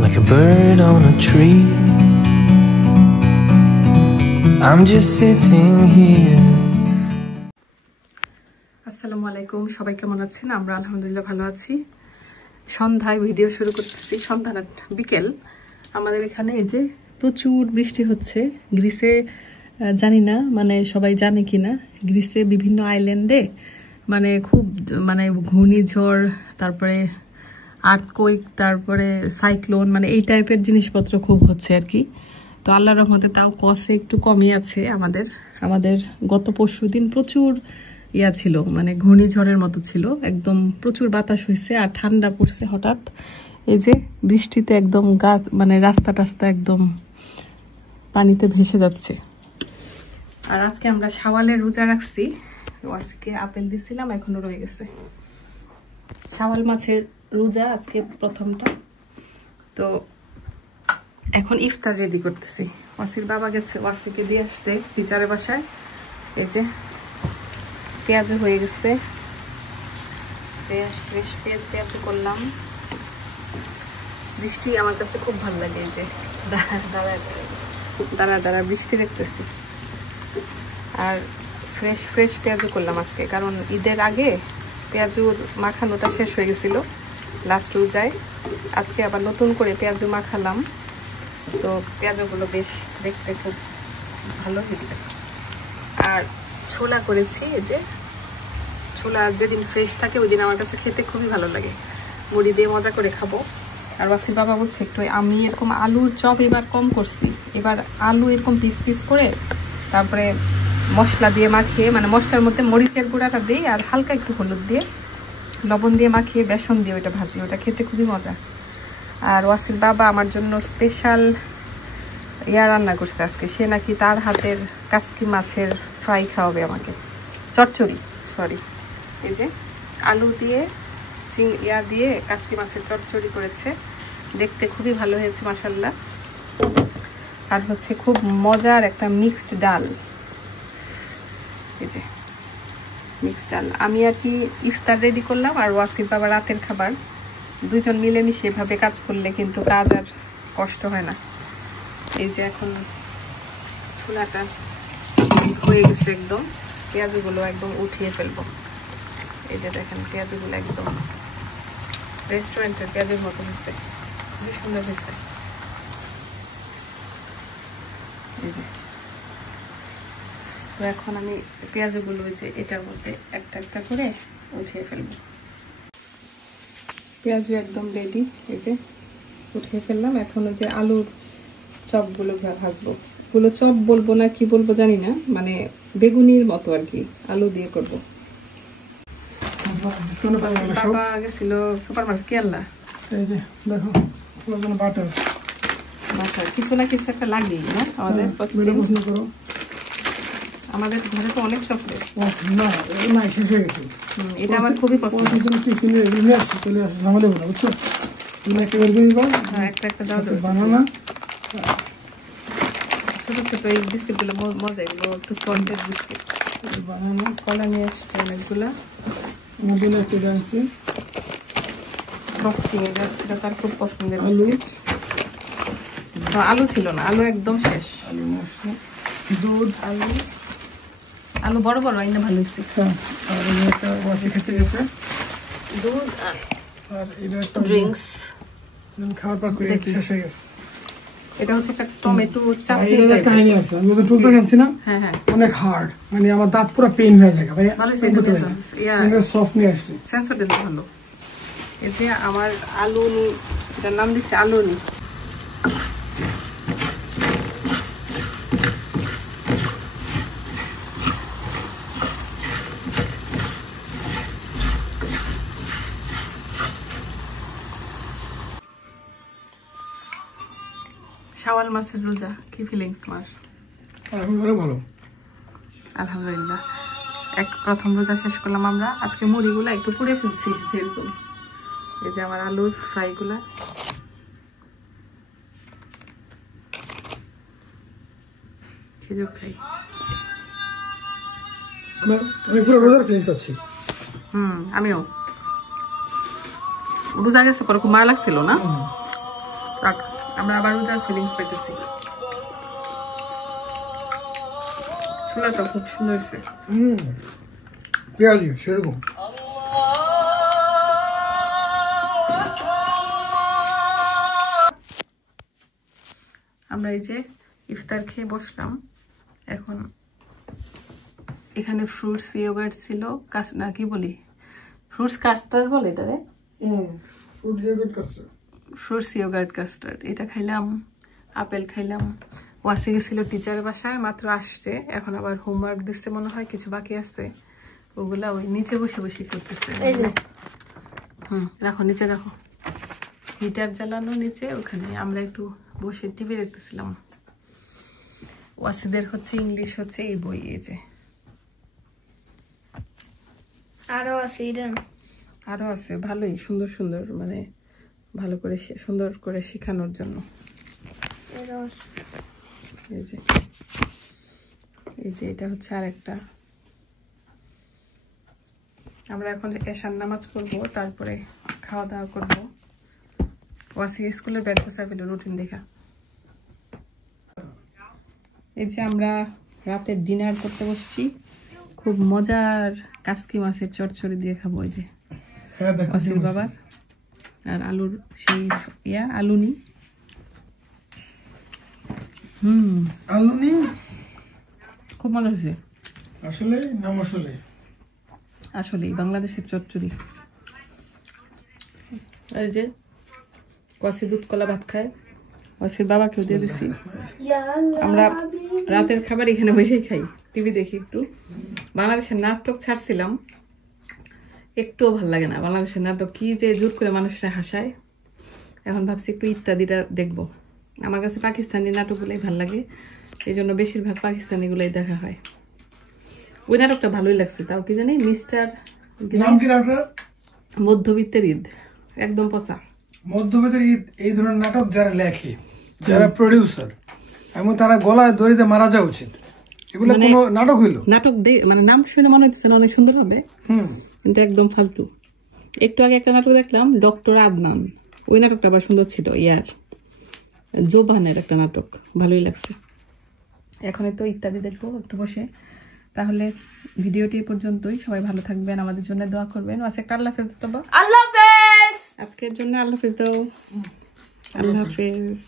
like a bird on a tree. I'm just sitting here. আসসালামু আলাইকুম, সবাই কেমন আছেন? আমরা আলহামদুলিল্লাহ ভালো আছি। সন্ধ্যায় ভিডিও শুরু করতেছি, সন্ধ্যা না বিকেল। আমাদের এখানে এই যে প্রচুর বৃষ্টি হচ্ছে। গ্রিসে জানি না মানে সবাই জানে কিনা, গ্রিসে বিভিন্ন আইল্যান্ডে মানে খুব মানে ঘূর্ণিঝড়, তারপরে আর্থকুইক, তারপরে সাইক্লোন, মানে এই টাইপের জিনিসপত্র খুব হচ্ছে আর কি। তো আল্লাহর রহমতে তাও কসে একটু কমই আছে। আমাদের গত পরশুদিন প্রচুর ইয়া ছিল, মানে ঘূর্ণিঝড়ের মতো ছিল, একদম প্রচুর বাতাস হয়েছে আর ঠান্ডা পড়ছে হঠাৎ। এই যে বৃষ্টিতে একদম গাছ মানে রাস্তা টাস্তা একদম পানিতে ভেসে যাচ্ছে। আর আজকে আমরা শাওয়ালের রোজা রাখছি। আজকে আপেল দিছিলাম, এখনো রয়ে গেছে। শাওয়াল মাছের রোজা আজকে প্রথমটা। তো এখন ইফতার রেডি করতেছি। ওয়াসির বাবা গেছে ওয়াসিকে দিয়ে আসতে টিচারের বাসায়। এই যে পেঁয়াজও হয়ে গেছে, ফ্রেশ পেঁয়াজ করলাম। বৃষ্টি আমার কাছে খুব ভালো লাগে। এই যে দাঁড়া বৃষ্টি দেখতেছি। আর ফ্রেশ পেঁয়াজও করলাম আজকে, কারণ ঈদের আগে পেঁয়াজুর মাখানোটা শেষ হয়ে গেছিল লাস্ট রোজায়। আজকে আবার নতুন করে পেঁয়াজু মাখালাম। তো পেঁয়াজগুলো বেশ দেখতে খুব ভালো হয়েছে। আর ছোলা করেছি। এই যে ছোলা যেদিন ফ্রেশ থাকে ওই দিন আমার কাছে খেতে খুবই ভালো লাগে, মুড়ি দিয়ে মজা করে খাবো। আর ওয়াসির বাবা বলছে একটু আমি এরকম আলুর চপ এবার কম করছি, এবার আলু এরকম পিস করে তারপরে মশলা দিয়ে মাখিয়ে, মানে মশলার মধ্যে মরিচের গুঁড়াটা দিই আর হালকা একটু হলুদ দিয়ে লবণ দিয়ে মাখিয়ে বেসন দিয়ে ওইটা ভাজি, ওটা খেতে খুবই মজা। আর ওয়াসির বাবা আমার জন্য স্পেশাল ইয়া রান্না করছে আজকে। সে নাকি তার হাতের কাসকি মাছের ফ্রাই খাওয়াবে আমাকে, চচ্চড়ি সরি। এই যে আলু দিয়ে ইয়া দিয়ে কাসকি মাছের চচ্চড়ি করেছে, দেখতে খুবই ভালো হয়েছে মাশাআল্লাহ। আর হচ্ছে খুব মজার একটা মিক্সড ডাল। এই যে মিক্সড ডাল আমি আর কি ইফতার রেডি করলাম, আর ওয়াসির বাবা রাতের খাবার। দুজন মিলেমিশে এভাবে কাজ করলে কিন্তু কাজ আর কষ্ট হয় না। এই যে এখন ছোলাটা হয়ে গেছে একদম, পেঁয়াজগুলো একদম উঠিয়ে ফেলবো। এই যে দেখেন পেঁয়াজগুলো একদম রেস্টুরেন্টের পেঁয়াজের মতো হয়েছে, খুবই সুন্দর হয়েছে। এই যে তো এখন আমি পেঁয়াজগুলো যে এটার মধ্যে একটা করে উঠিয়ে ফেলবো। পেঁয়াজও একদম রেডি, এই যে উঠিয়ে ফেললাম। এখন যে আলুর চপগুলো ভাজবো, এগুলো চপ বলবো না কি বলবো জানি না, মানে বেগুনির মতো আর কি, আলু দিয়ে করবো। বাবা গেছিল সুপার মার্কেট, কি আল্লাহ এই যে দেখো বাটার কিছু না কিছু একটা লাগেই না আমাদের। আমাদের ঘরে তো অনেক চকলেট, না শেষ হয়ে গেছে। এটা আমার খুবই পছন্দ। একটা দাও বানানা ছোট ছোট এই বিস্কিটগুলো মজা, এগুলো একটু সল্টেড বিস্কিট। বানানা কলা নিয়ে আসছে অনেকগুলা। সফটি, এটা তার খুব পছন্দের বিস্কিট। আলু ছিল না, আলু একদম শেষ। দুধ আলু বড় বড় আইনা ভালো হয়েছে। দুধ আর ড্রিঙ্কস খাওয়ার পর শেষ হয়ে গেছে। এটা হচ্ছে একটা টমেটো চাটনি কাহিনী আছে। আমি যখন টুলটা খাচ্ছি না, অনেক হার্ড, মানে আমার দাঁত পুরো পেইন হয়ে যায় ভাই। ভালো সফট নিয়ে আসছে, সেন্সিটিভ ভালো। এই যে আমার আলু নি, এটার নাম দিচ্ছে আলু নি। শাওয়াল মাছের রোজা, কি ফিলিংস তোমার? ভালো আলহামদুলিল্লাহ। প্রথম রোজা শেষ করলাম আমরা। আজকে মুড়িগুলা একটু পুড়ে ফেলছি যেরকম। এই যে আমার আলুর ফ্রাইগুলা, খেজুর খাই। আমিও রোজা গেছে পরে খুব মায়া লাগছিল না, আমরা আবার ওটার ফিলিংস পেতেছি। ছোলাটা খুব সুন্দর হয়েছে। পেঁয়াজি সেরকম। আমরা এই যে ইফতার খেয়ে বসলাম। এখন এখানে ফ্রুটস ইয়োগার্ট ছিল, না কি বলি, ফ্রুটস কাস্টার্ড বলে এটারে, ফ্রুটস ইয়োগার্ট কাস্টার্ড। এটা খাইলাম, আপেল খাইলাম। ওয়াসি গেছিল টিচারের বাসায়, মাত্র আসছে। এখন আবার হোমওয়ার্ক দিচ্ছে মনে হয়, কিছু বাকি আছে, ওগুলা ওই নিচে বসে বসে করতেছে। রাখো নিচে রাখো, হিটার জ্বালানো নিচে, ওখানে আমরা একটু বসে টিভি দেখতেছিলাম। ওয়াসিদের হচ্ছে ইংলিশ হচ্ছে এই বই, এই যে আরো আছে ভালোই সুন্দর সুন্দর, মানে ভালো করে সুন্দর করে শেখানোর জন্য। এই যে এটা হচ্ছে আরেকটা। আমরা এখন এশার নামাজ পড়বো, তারপরে খাওয়া দাওয়া করবো। ওয়াসি স্কুলের ব্যাগ গোছা পেল রুটিন দেখা। এই যে আমরা রাতের ডিনার করতে বসছি, খুব মজার কাসকি মাছের চচ্চড়ি দিয়ে খাবো। এই যে ওয়াসির বাবা আর আলুর সেই আলুনি। আলুনি খুব মজা হয়েছে আসলে, নাম আসলে আসলেই বাংলাদেশের চচ্চড়ি। আর যে ওয়াসি দুধ কলা ভাত খায়, ওয়াসির বাবাকেও দিয়ে দিছি। আমরা রাতের খাবার এখানে বসেই খাই, টিভি দেখি একটু। বাংলাদেশের নাটক ছাড়ছিলাম, একটুও ভাল লাগে না বাংলাদেশের নাটক, কি যে জোর করে মানুষরা হাসায়। এখন ভাবছি একটু ইত্যাদিটা দেখবো। আমার কাছে পাকিস্তানি নাটকগুলোই ভাল লাগে, এই জন্য বেশিরভাগ পাকিস্তানিগুলোই দেখা হয়। ওই নাটকটা ভালোই লাগছে, তাও কি জানি মিস্টার মধ্যবিত্তের ঈদ, একদম পচা। মধ্যবিত্তের ঈদ এই ধরনের নাটক যারা লেখে, যারা প্রডিউসার, এবং তারা গলায় দড়িতে মারা যাওয়া উচিত। এগুলো কোনো নাটক হইলো? নাটক মানে নাম শুনে মনে হচ্ছে না অনেক সুন্দর হবে, কিন্তু একদম ফালতু। একটু আগে একটা নাটক দেখলাম, ডক্টর আদনান, ওই নাটকটা আবার সুন্দর ছিল। জোবানের একটা নাটক, ভালোই লাগছে। এখন তো ইত্যাদি দেখবো একটু বসে। তাহলে ভিডিওটি এই পর্যন্তই। সবাই ভালো থাকবেন, আমাদের জন্য দোয়া করবেন। একটা আল্লাহ হাফেজ দেবো, আল্লাহ হাফেজ। আজকের জন্য আল্লাহ হাফেজ দাও, আল্লাহ হাফেজ।